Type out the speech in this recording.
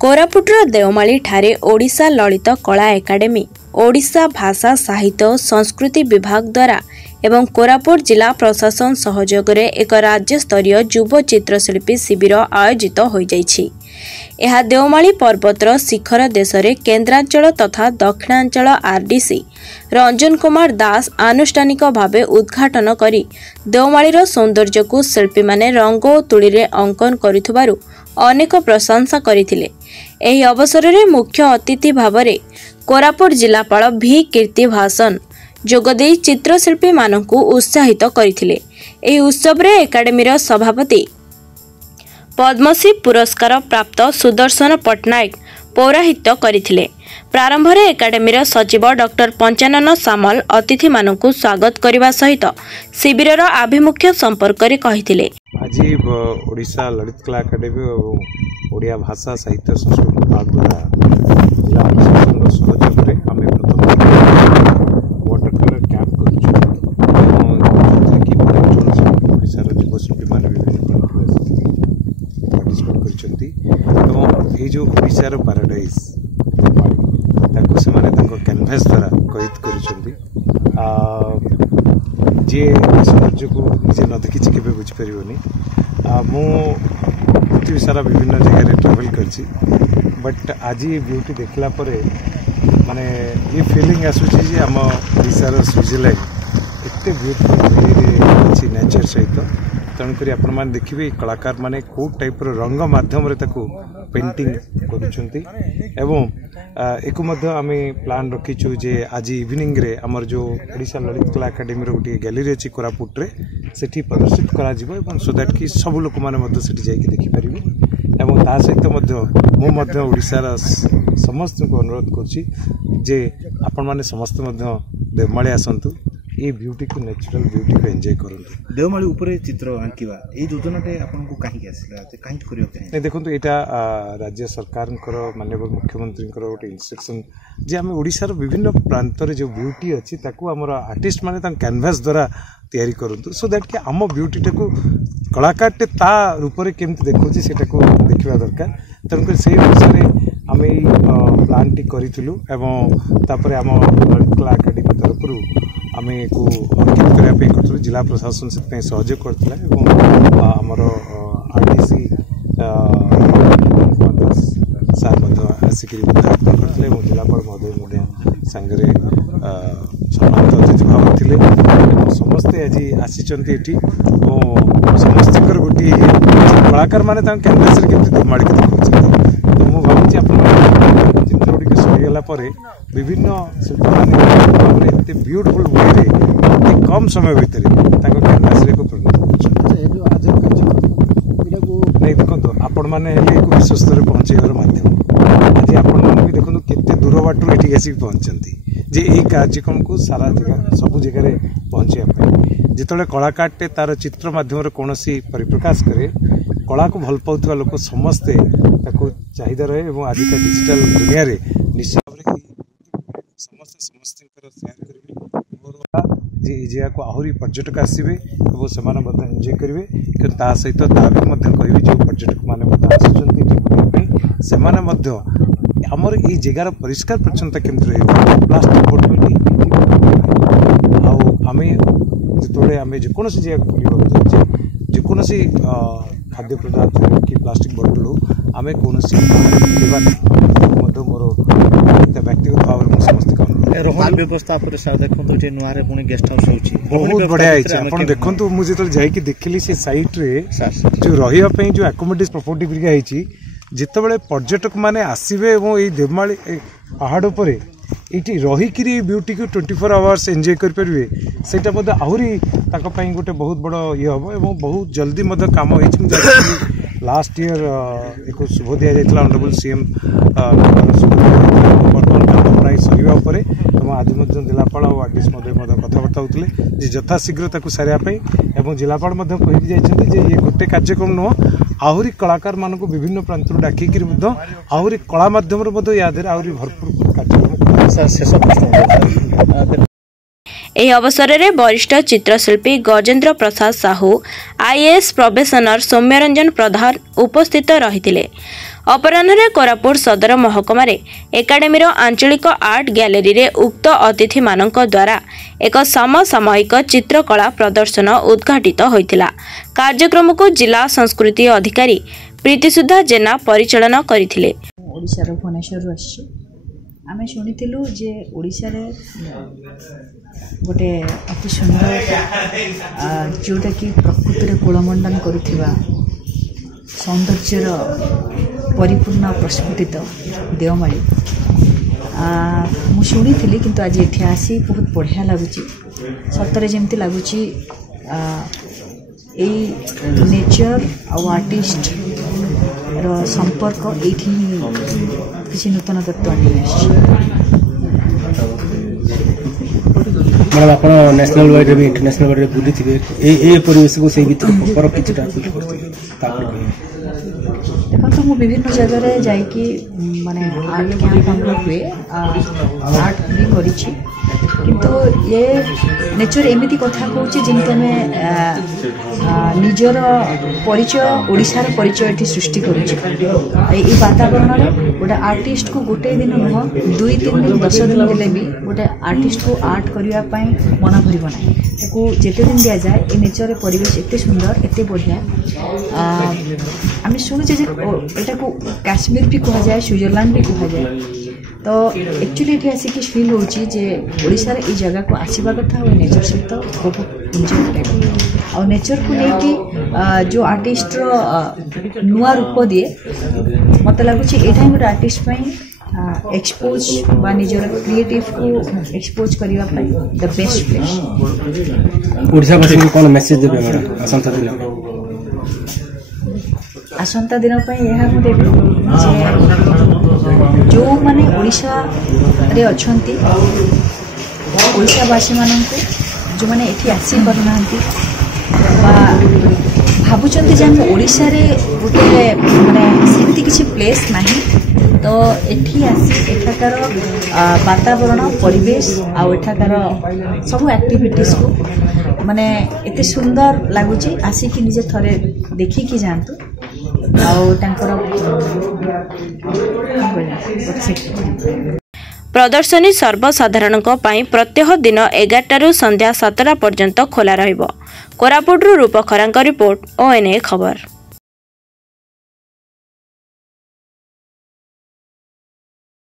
कोरापुटर देवमाली ठारे ओडिशा ललित कला एकाडेमी ओडिशा भाषा साहित्य और संस्कृति विभाग द्वारा एवं कोरापुट जिला प्रशासन सहयोग रे एक राज्य स्तरीय युव चित्रशिल्पी शिविर आयोजित हो जाइछि। यह देवमाली पर्वतर शिखर देश रे केन्द्रांचल तथा दक्षिणांचल आरडीसी रंजन कुमार दास आनुष्ठानिक भावे उद्घाटन करी देवमालीर सौंदर्य को शिल्पी माने रंग और तुली रे अंकन करिथबारु अनेक प्रशंसा करथिले। एही अवसर रे मुख्य अतिथि भावरे कोरापुट जिलापाल भी कीर्ति भाषण जोगदे चित्रशिल्पी मानकु उत्साहित करथिले। एही उत्सव रे एकाडेमीर सभापति पद्मश्री पुरस्कार प्राप्त सुदर्शन पट्टनायक पौराहित्य करथिले। प्रारंभ रे एकाडेमीर सचिव डॉक्टर पंचानन सामल अतिथि मानकु स्वागत करने सहित शिविर आभिमुख्य संपर्क रे कहिथिले। आज ओडिशा ललित कला एकाडेमी और ओडिया भाषा साहित्य संस्कृति विभाग द्वारा जिला प्रशासन सहयोग में आम प्रथम वाटर कलर कैंप करोड़ार युवशिल्पी मैंने विभिन्न पार्टिसिपेट कर जो ओडिशार पैराडाइज कैनभास द्वारा कैद कर सौंदर्य को निजे न देखी के बुझीपर मुझे सारा विभिन्न जगह ट्रावेल कर बट आज ये ब्यूटी देखला परे माने ये फीलिंग आसूची आम ओडिशार स्विट्जरलैंड एत ब्यूटीफुल नेचर सहित तेणुक आपण मैंने देखिए कलाकार माने कौ टाइप रंग मध्यम पेंटिंग करुँच एक आम प्लान रखीचु जे आज इवनिंग रे आमर जो ओडिशा ललित कला एकाडेमी गोटे गैलरी अच्छी कोरापुट रे सेठी प्रदर्शित करा सो दैट कि सब लोक मैंने जाकि देखिपर एवं ता सहित मुझे ओडिशार समस्त को अनुरोध करुँचे आपण मैंने समस्त देवमाली आसतु ये ब्यूटी को नेचुरल ब्यूटी को एंजॉय करते। देवमाली ऊपर चित्र आंकिबा ए योजनाटे आपनको काहे आसिला काहे करियो काहे देखंतु एटा राज्य सरकार माननीय मुख्यमंत्री गोटे इंस्ट्रक्शन जे आम ओडिशार विभिन्न प्रांत रे जो ब्यूटी अच्छी ताकू हमर आर्टिस्ट माने ता कैनवास द्वारा तैयारी करंतु सो दैट कि आम ब्यूटी टाकू कलाकार टे ता रूप रे केमति देखौछि सेटा को देखिबा दरकार। तेणुक से अनुसार आम प्लान टी करिथिलु एवं तापर आम ललित कला एकाडेमी तरफ आम को अंकित करने कर जिला प्रशासन से सहयोग करता आमर आरडीसी सार आसिक उद्घाटन करते जिलापाल महोदय सांगे सम्मानित अतिथि भाव थे समस्ते आज आसी समस्त गोटे कलाकार मैंने कैनभास देवमाली को देखा तो मुझे भावी आप चित्र गुड़िक सरीगला विभिन्न शिल्पी मैंने ब्यूटीफुल वे कम समय भितर कैनभास नहीं देखो आपण मैंने एक विश्व स्तर पहुँचाइबार माध्यम आज आपण भी देखो केते दूर बाटू ये आसिक पहुँचती जे यही कार्यक्रम को सारा जगह सब जगह पहुँचापी जिते कलाकार तार चित्र माध्यम कौन परिप्रकाश करे कला को भल पाउथवा लोक समस्ते चाहिदा रहे और आज का डिजिटल दुनिया रे निश्चित भाव समस्त शेयर करेंगे जगह को आहरी पर्यटक आसवे और से एंजॉय करेंगे कि सहित कह जो पर्यटक मैंने आमर ये जगार परिष्कार परिच्छन्नता केन्द्र रही प्लास्टिक बोतल आम जो आम जेकोसी जगह बुलवाक जेकोसी खाद्य पदार्थ कि प्लास्टिक बोतल आम कौन मोर व्यक्तिगत भाव में समस्त रहन व्यवस्था पर सर देखो जे नुआरे पुणी गेस्ट हाउस होची बहुत बढ़िया है आपण देखंतु मुझे तो जाई देखली से साइट रे जो रहिया पई जो एकोमोडेशन प्रॉपर्टी बिरिया हिची जितेबाला पर्यटक मैंने आसवे और ये देवमाली पहाड़ पर ये रहीकि ब्यूटी को 24 आवर्स एंजॉय करेंगे सेटा आहरी गोटे बहुत बड़ ये हम और बहुत जल्दी काम हो लास्ट ईयर एक शुभ दि जाता ऑनरेबल सीएम बर्तमान काम प्राय सर आज जिलापाल और आरडीसी महोदय कथबार्ता होते यथाशीघ्र सारे जिलापाल कही ये गोटे कार्यक्रम नुह आहरी कलाकार मान विभिन्न प्रांत डाकिक आहरी कला मध्यम याद आहरी भरपूर कार्यक्रम ଏହି ଅବସରରେ ବରିଷ୍ଠ ଚିତ୍ରଶିଳ୍ପୀ ଗଜେନ୍ଦ୍ର ପ୍ରସାଦ ସାହୁ, ଆଇଏଏସ୍ ପ୍ରୋବେସନର ସୌମ୍ୟରଞ୍ଜନ ପ୍ରଧାନ ଉପସ୍ଥିତ ରହିଥିଲେ। अपराह्न कोरापुट सदर महकुमार एकाडेमीर आंचलिक आर्ट गैलेरी रे उक्त अतिथि मानक द्वारा एक समसामयिक चित्रकला प्रदर्शन उद्घाटित होइतिला। कार्यक्रम को जिला संस्कृति अधिकारी प्रीतिसुधा जेना परिचालन करथिले। ओडिशार भुवनेश्वर आछि आमे शुनिथिलु जे ओडिशा रे गोटे अति सुंदर जोटा कि प्रकृति रे कुलमंडन करुथिबा सौंदर्यर परिपूर्ण प्रस्फुटित देवमाली मुझे शुणी किंतु आज ये आसी बहुत बढ़िया लगुच सतरे जमती लगुच नेचर आर्टिस्ट रो संपर्क ये किसी नूतन तत्व मैडम आप नेशनल वाइड भी इंटरनेशनल वाइड बुली थे ये परिवेश को सही भीतर फरक किछटा फील करते देखो मु विभिन्न जगह जाइकी माने आर्ट कैंप हम हुए आर्ट भी करिछि किंतु ये नेचर एमिति कथा कहूछि जेमति हमें निजर परिचय ओडिशार परिचय एठी सृष्टि करूछि ए वातावरण रे गोटे आर्टिस्ट को गोटे दिन नुह 2-3 दिन 10 दिन देले भी गोटे आर्टिस्ट को आर्ट करिया पई मन भरिबो नै ताको जेते दिन दिया जाए ए नेचर परिवेश एते सुंदर एते बढ़िया आम शुणुचे एटा को काश्मीर भी कह जाए स्विट्जरलैंड भी कह जाए तो एक्चुअली ये आसिक फिल होची जे ओडिशार ए जगह को आसीबा कथा और नेचर सहित बहुत एंजॉय करे और नेचर को लेके जो आर्टिस्ट रो नुआ रूप दिए मत लगुच एटा गोटे आर्टिस्ट पई एक्सपोज बा निजर क्रिएटिव को एक्सपोज करिवा पई द बेस्ट प्लेस। ओडिशा वासी को कोन मेसेज देबे मैडम असंता दिन आसंता दिन यह देवी जो माने ओडिशा रे अछंती ओडिशावासी माननकु जो माने एठी आसी परनांती बा भाबुचंती जे हम ओडिशा रे गोटे माने सेमती किछि प्लेस नाही तो एठी आसी एठाकार वातावरण परिवेश आ एठाकार सब एक्टिविटीज को माने एते सुंदर लागुची आसी कि निजे थरे देखि कि जानतु प्रदर्शनी सर्वसाधारण प्रत्यह दिन 11 संध्या 7 पर्यंत खोला रहिबो। कोरापुट रूपखरांक रिपोर्ट ONA खबर।